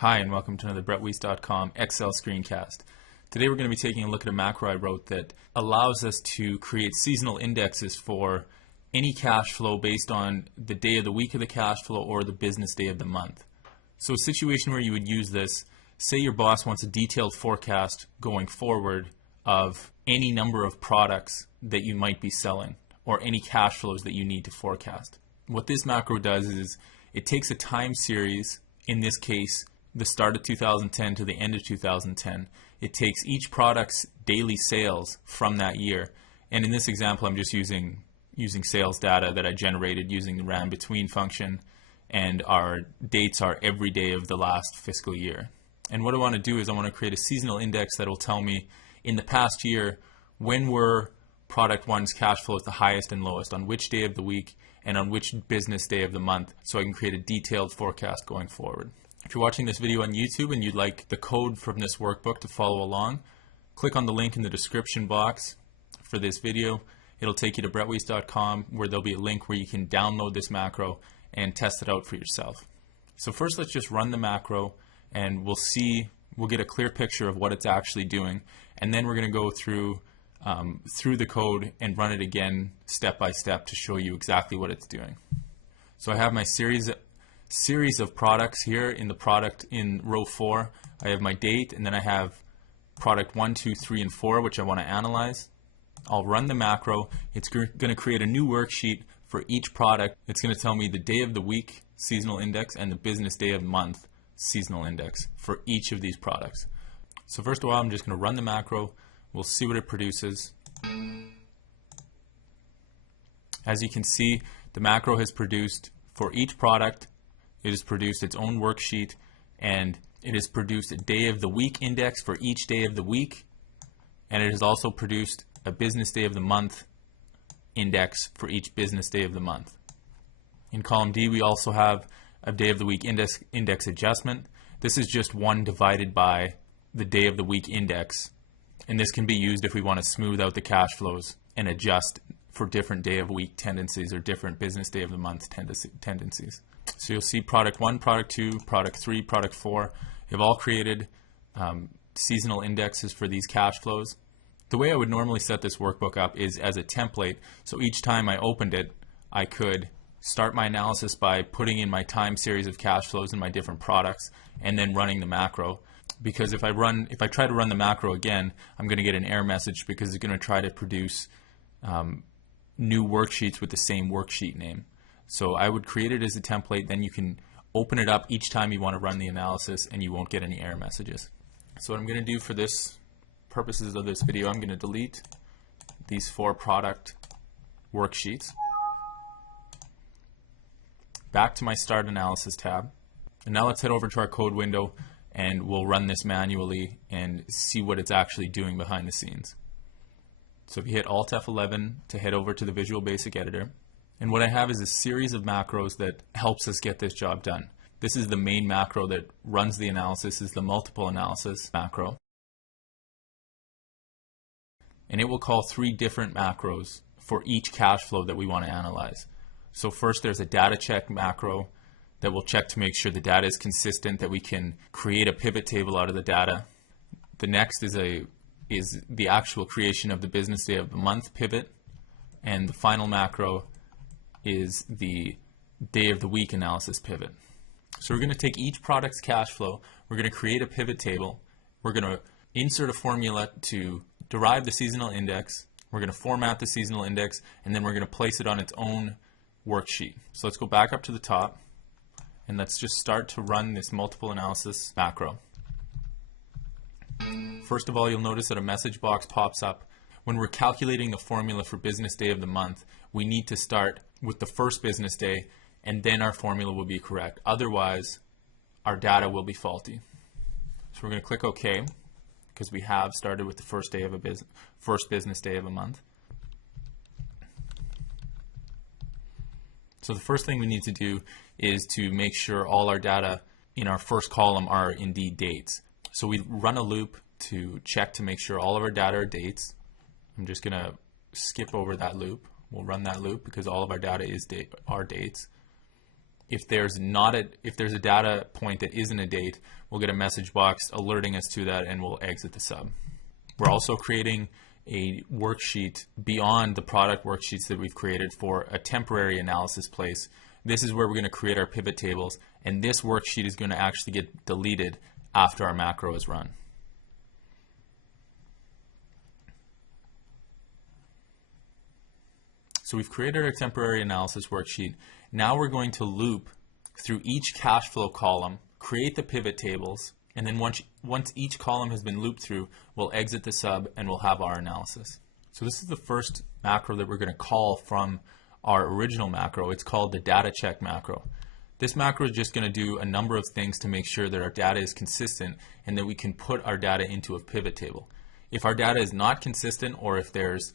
Hi, and welcome to another BrettWeiss.com Excel screencast. Today we're going to be taking a look at a macro I wrote that allows us to create seasonal indexes for any cash flow based on the day of the week of the cash flow or the business day of the month. So a situation where you would use this, say your boss wants a detailed forecast going forward of any number of products that you might be selling or any cash flows that you need to forecast. What this macro does is it takes a time series, in this case the start of 2010 to the end of 2010. It takes each product's daily sales from that year, and in this example I'm just using sales data that I generated using the ran between function, and our dates are every day of the last fiscal year. And what I want to do is I want to create a seasonal index that will tell me in the past year when were product one's cash flow at the highest and lowest, on which day of the week and on which business day of the month, so I can create a detailed forecast going forward. If you're watching this video on YouTube and you'd like the code from this workbook to follow along, click on the link in the description box for this video. It'll take you to BrettWeiss.com where there'll be a link where you can download this macro and test it out for yourself. So first let's just run the macro and we'll get a clear picture of what it's actually doing, and then we're going to go through the code and run it again step by step to show you exactly what it's doing. So I have my series of products here in the product in row 4. I have my date, and then I have product 1, 2, 3, and 4, which I want to analyze. I'll run the macro. It's going to create a new worksheet for each product. It's going to tell me the day of the week seasonal index and the business day of the month seasonal index for each of these products. So first of all, I'm just going to run the macro. We'll see what it produces. As you can see, the macro has produced for each product. It has produced its own worksheet, and it has produced a day of the week index for each day of the week, and it has also produced a business day of the month index for each business day of the month. In column D, we also have a day of the week index adjustment. This is just 1 divided by the day of the week index, and this can be used if we want to smooth out the cash flows and adjust for different day of week tendencies or different business day of the month tendencies. So you'll see product 1, product 2, product 3, product 4 have all created seasonal indexes for these cash flows. The way I would normally set this workbook up is as a template. So each time I opened it, I could start my analysis by putting in my time series of cash flows in my different products and then running the macro. Because if I try to run the macro again, I'm going to get an error message because it's going to try to produce new worksheets with the same worksheet name. So I would create it as a template, then you can open it up each time you want to run the analysis and you won't get any error messages. So what I'm going to do for this purposes of this video, I'm going to delete these 4 product worksheets. Back to my Start Analysis tab. And now let's head over to our code window and we'll run this manually and see what it's actually doing behind the scenes. So if you hit Alt F11 to head over to the Visual Basic Editor, and what I have is a series of macros that helps us get this job done. This is the main macro that runs the analysis, is the multiple analysis macro. And it will call 3 different macros for each cash flow that we want to analyze. So first there's a data check macro that will check to make sure the data is consistent, that we can create a pivot table out of the data. The next is the actual creation of the business day of the month pivot, and the final macro is the day of the week analysis pivot. So we're going to take each product's cash flow, we're going to create a pivot table, we're going to insert a formula to derive the seasonal index, we're going to format the seasonal index, and then we're going to place it on its own worksheet. So let's go back up to the top and let's just start to run this multiple analysis macro. First of all, you'll notice that a message box pops up. When we're calculating the formula for business day of the month, we need to start with the first business day and then our formula will be correct. Otherwise, our data will be faulty. So we're going to click OK because we have started with the first business day of a month. So the first thing we need to do is to make sure all our data in our first column are indeed dates. So we run a loop to check to make sure all of our data are dates. I'm just going to skip over that loop. We'll run that loop because all of our data are dates. If there's a data point that isn't a date, we'll get a message box alerting us to that, and we'll exit the sub. We're also creating a worksheet beyond the product worksheets that we've created for a temporary analysis place. This is where we're going to create our pivot tables, and this worksheet is going to actually get deleted after our macro is run. So we've created our temporary analysis worksheet. Now we're going to loop through each cash flow column, create the pivot tables, and then once each column has been looped through, we'll exit the sub and we'll have our analysis. So this is the first macro that we're going to call from our original macro. It's called the data check macro. This macro is just going to do a number of things to make sure that our data is consistent and that we can put our data into a pivot table. If our data is not consistent, or if there's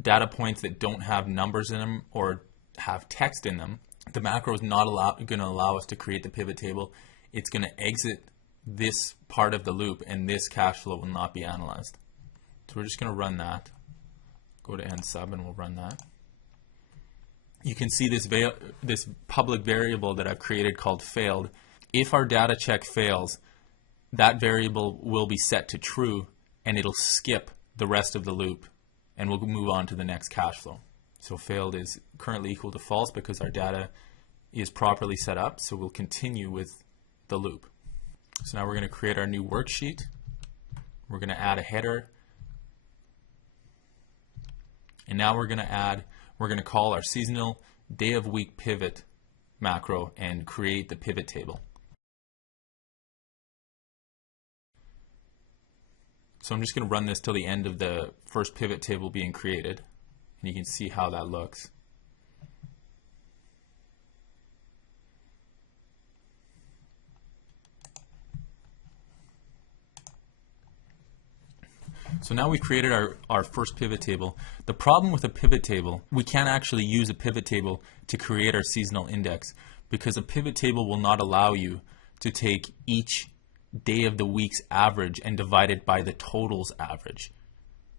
data points that don't have numbers in them or have text in them, the macro is not going to allow us to create the pivot table. It's going to exit this part of the loop, and this cash flow will not be analyzed. So we're just going to run that. Go to end sub and we'll run that. You can see this public variable that I've created called failed. If our data check fails, that variable will be set to true, and it'll skip the rest of the loop, and we'll move on to the next cash flow. So failed is currently equal to false because our data is properly set up, so we'll continue with the loop. So now we're going to create our new worksheet. We're going to add a header, and now we're going to call our seasonal day of week pivot macro and create the pivot table. So I'm just going to run this till the end of the first pivot table being created, and you can see how that looks. So now we've created our first pivot table. The problem with a pivot table, we can't actually use a pivot table to create our seasonal index, because a pivot table will not allow you to take each day of the week's average and divide it by the total's average.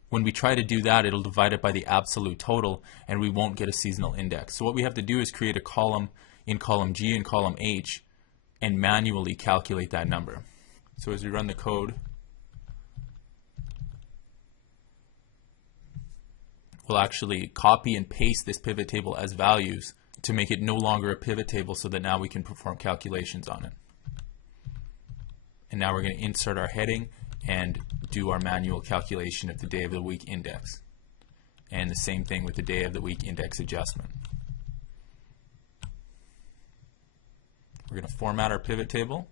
When we try to do that, it'll divide it by the absolute total, and we won't get a seasonal index. So what we have to do is create a column in column G and column H and manually calculate that number. So as we run the code, we'll actually copy and paste this pivot table as values to make it no longer a pivot table, so that now we can perform calculations on it. And now we're going to insert our heading and do our manual calculation of the day of the week index. And the same thing with the day of the week index adjustment. We're going to format our pivot table.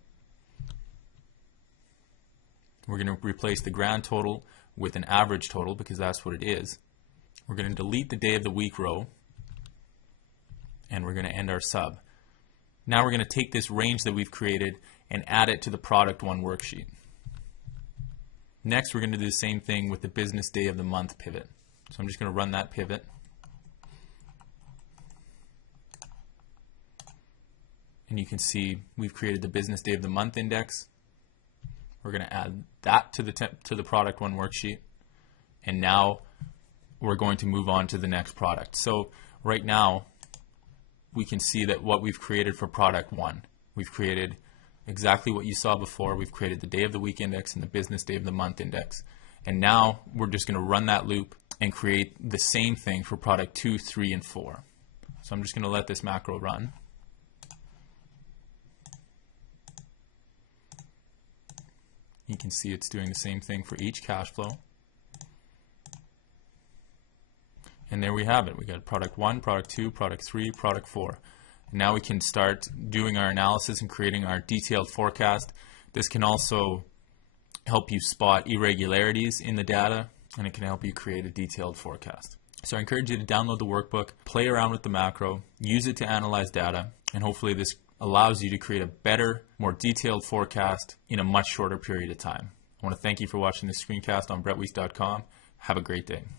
We're going to replace the grand total with an average total, because that's what it is. We're going to delete the day of the week row, and we're going to end our sub. Now we're going to take this range that we've created and add it to the product one worksheet. Next, we're going to do the same thing with the business day of the month pivot. So I'm just going to run that pivot. And you can see we've created the business day of the month index. We're going to add that to the product one worksheet. And now we're going to move on to the next product. So right now, we can see that what we've created for product one, we've created exactly what you saw before. We've created the day of the week index and the business day of the month index. And now we're just going to run that loop and create the same thing for product 2, 3, and 4. So I'm just going to let this macro run. You can see it's doing the same thing for each cash flow. And there we have it. We got product 1, product 2, product 3, product 4. Now we can start doing our analysis and creating our detailed forecast. This can also help you spot irregularities in the data, and it can help you create a detailed forecast. So I encourage you to download the workbook, play around with the macro, use it to analyze data, and hopefully this allows you to create a better, more detailed forecast in a much shorter period of time. I want to thank you for watching this screencast on BrettWeeks.com. Have a great day.